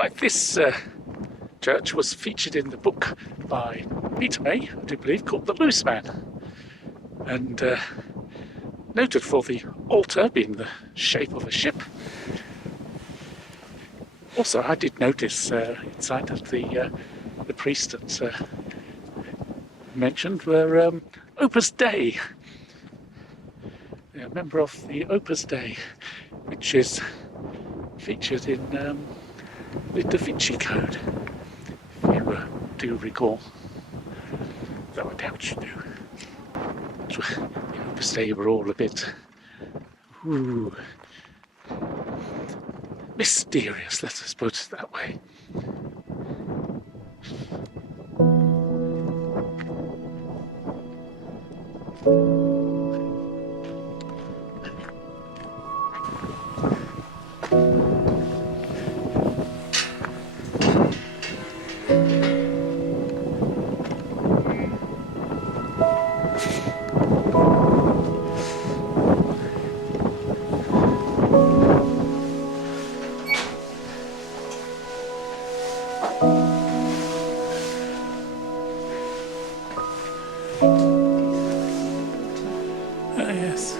Right, this church was featured in the book by Peter May, I do believe, called The Loose Man, and noted for the altar being the shape of a ship. Also, I did notice inside that the priest that mentioned were Opus Dei. A member of the Opus Dei, which is featured in the Da Vinci Code, if you do recall, though I doubt you do. The Opus Dei were all a bit mysterious, let us put it that way. Yes.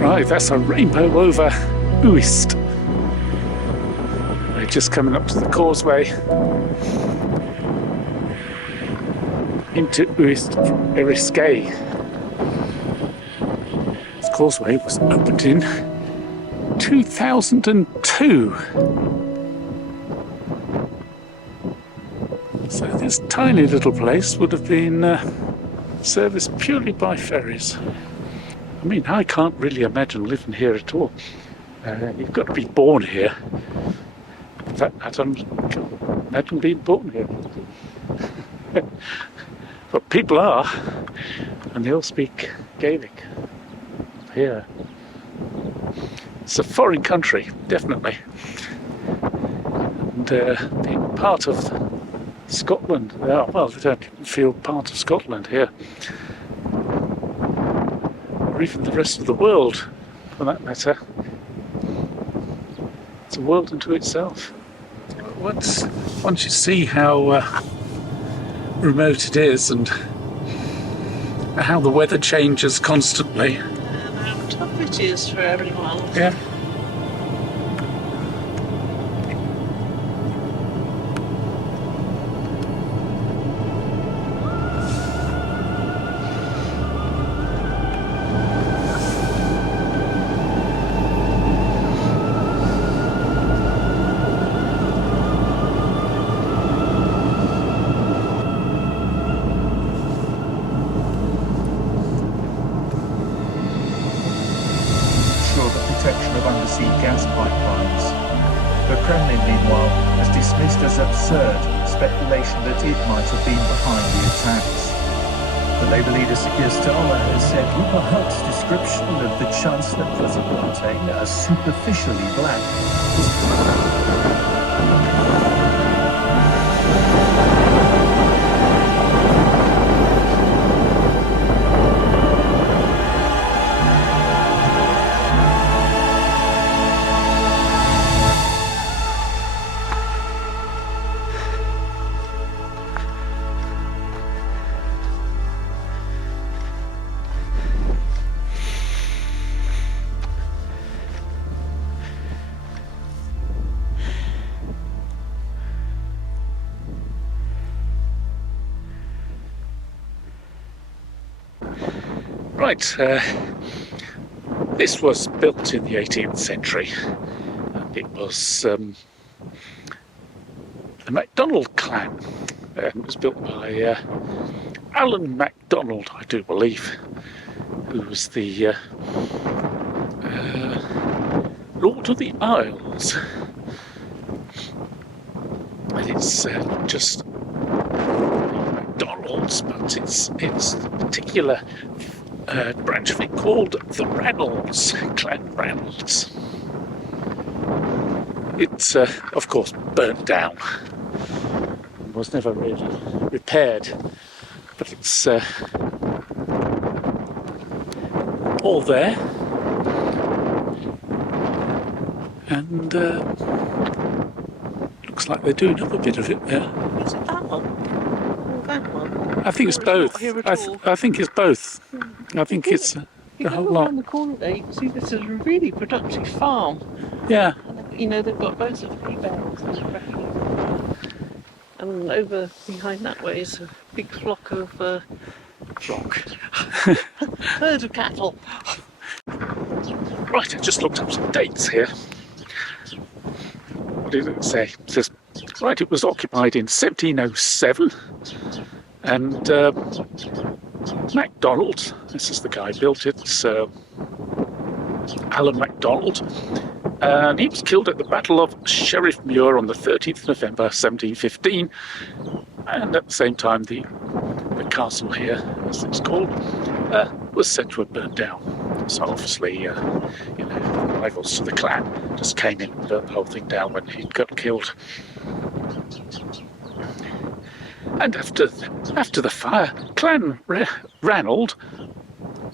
Right, that's a rainbow over Uist. We're just coming up to the causeway into Uist from Eriskay. This causeway was opened in 2002. So this tiny little place would have been serviced purely by ferries. I mean, I can't really imagine living here at all. You've got to be born here. In fact, I don't imagine being born here. But people are, and they all speak Gaelic here. It's a foreign country, definitely. And being part of Scotland, well, they don't even feel part of Scotland here. Or even the rest of the world, for that matter. It's a world unto itself. Once you see how remote it is and how the weather changes constantly. And how tough it is for everyone. Yeah. Of undersea gas pipelines. The Kremlin, meanwhile, has dismissed as absurd speculation that it might have been behind the attacks. The Labour leader Keir Starmer has said Rupert Hunt's description of the Chancellor Presidente as superficially black was Right, this was built in the 18th century, and it was the MacDonald clan. It was built by Alan MacDonald, I do believe, who was the Lord what are the Isles? And it's not just MacDonald's, but it's a particular branch of it called the Ranalds, Clan Ranalds. It's of course burnt down and was never really repaired, but it's all there, and looks like they're doing up a bit of it there. Is it that one? Or that one? I think it's Or both. not here at all? I think it's both. I think it's You the whole go lot. around the corner there, you can see this is a really productive farm. Yeah. And, you know, they've got loads of hay bales and over behind that way is a big flock of herd of cattle. Right, I just looked up some dates here. What did it say? It says, right, it was occupied in 1707, and MacDonald, this is the guy who built it, Alan MacDonald, and he was killed at the Battle of Sheriff Muir on the 13th November 1715, and at the same time the castle here, as it's called, was said to have burned down. So obviously, you know, rivals to the clan just came in and burnt the whole thing down when he got killed. And after the fire, Clan Ranald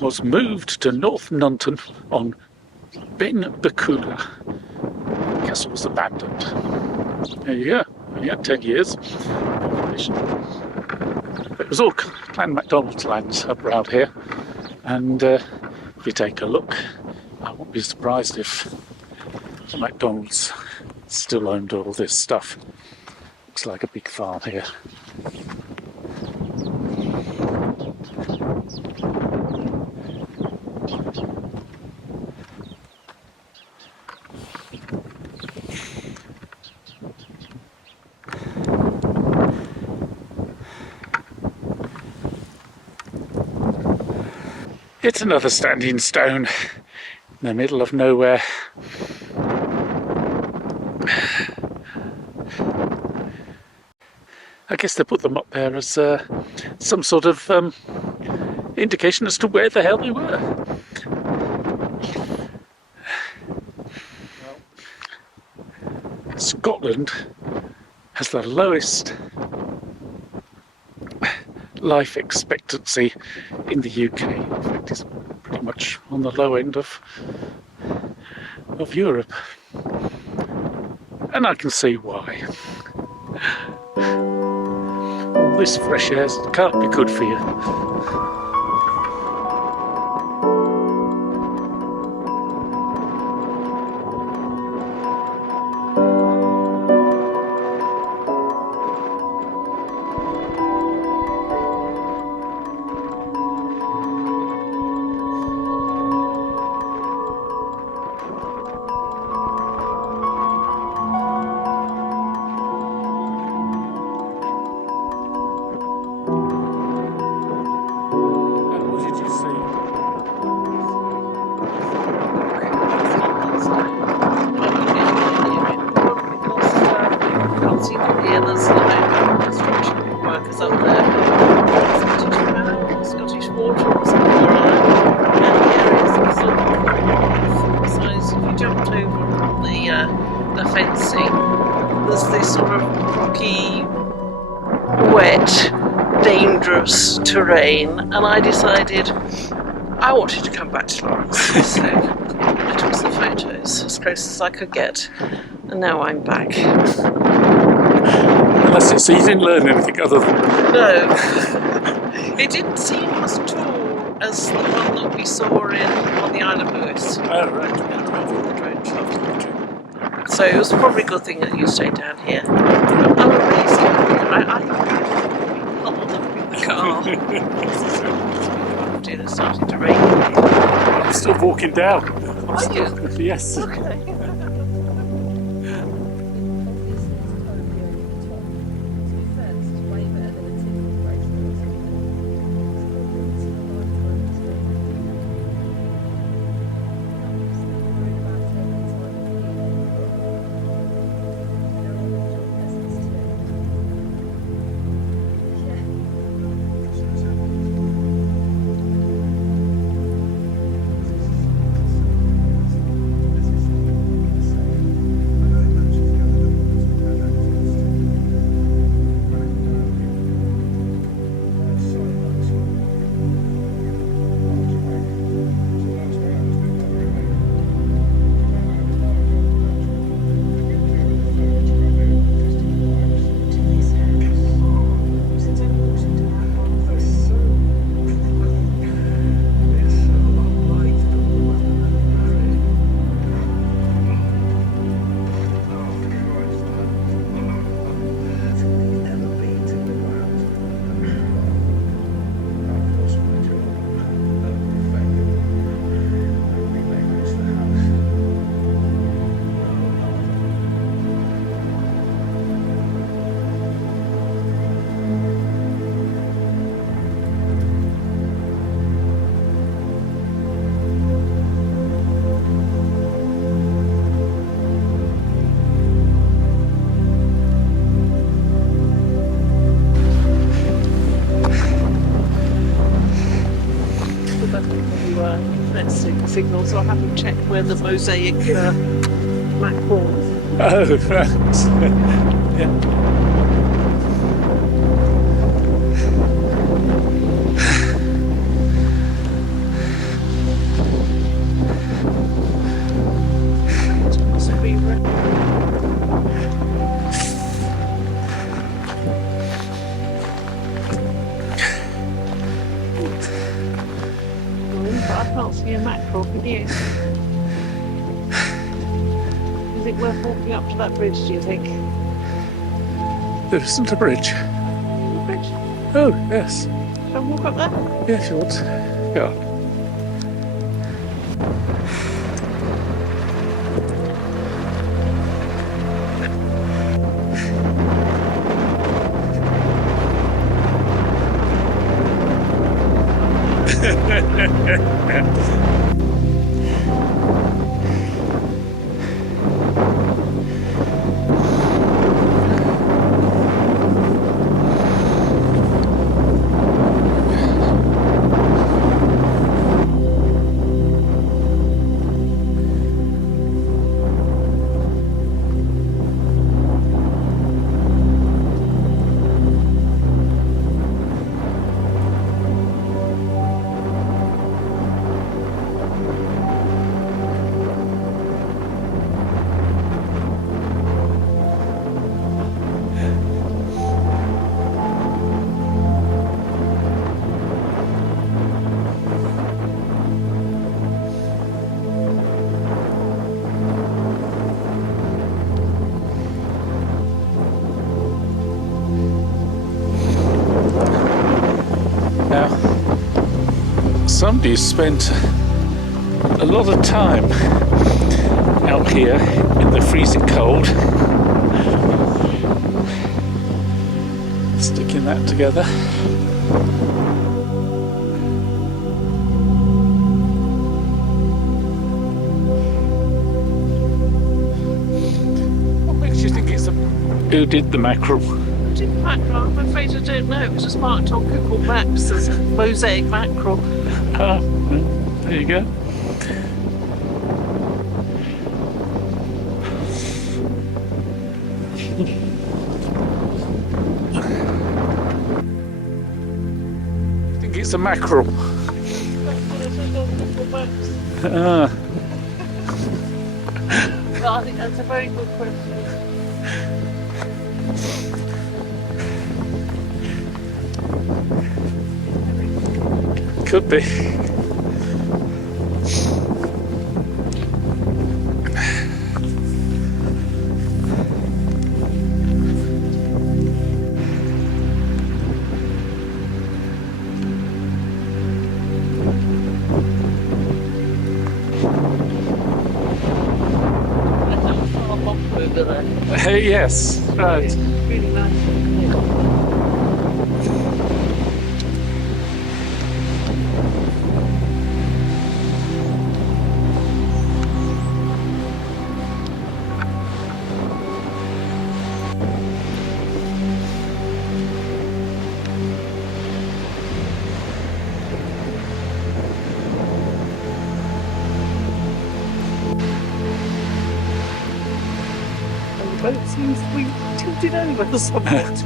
was moved to North Nunton on Ben Bacula. The castle was abandoned. There you go. Only had 10 years. It was all Clan MacDonald's lands up around here, and if you take a look, I won't be surprised if the MacDonald's still owned all this stuff. Looks like a big farm here. It's another standing stone in the middle of nowhere. I guess they put them up there as some sort of indication as to where the hell they were. Scotland has the lowest life expectancy in the UK. In fact, it's pretty much on the low end of Europe, and I can see why. All this fresh air can't be good for you. The fencing, there's this sort of rocky, wet, dangerous terrain, and I decided I wanted to come back to Lawrence, so I took some photos as close as I could get, and now I'm back. So you didn't learn anything other than... No, it didn't seem as tall as the one that we saw on the Isle of Lewis. Oh, right. The drone shot. So it was probably a good thing that you stayed down here. I'm amazing. I huddled up in the car. It started to rain. I'm still walking down. Are you? Yes. Okay. signal, so I haven't checked where the mosaic mackerel is. Oh, right. Yeah. Possibly but I can't see a mackerel, can you? Is it worth walking up to that bridge, do you think? There isn't a bridge. The bridge? Oh, yes. Shall I walk up there? Yeah, if you want. Yeah. Now, somebody spent a lot of time out here in the freezing cold, sticking that together. What makes you think it's who did the mackerel? Did mackerel? I'm afraid I don't know. It was just marked on Google Maps as mosaic mackerel. Ah, well, there you go. I think it's a mackerel. That's what it says on Google Maps. Ah, Well, I think that's a very good question. could be. Over there. Yes, right. It's really nice. The boat seems to be tilted over somewhat.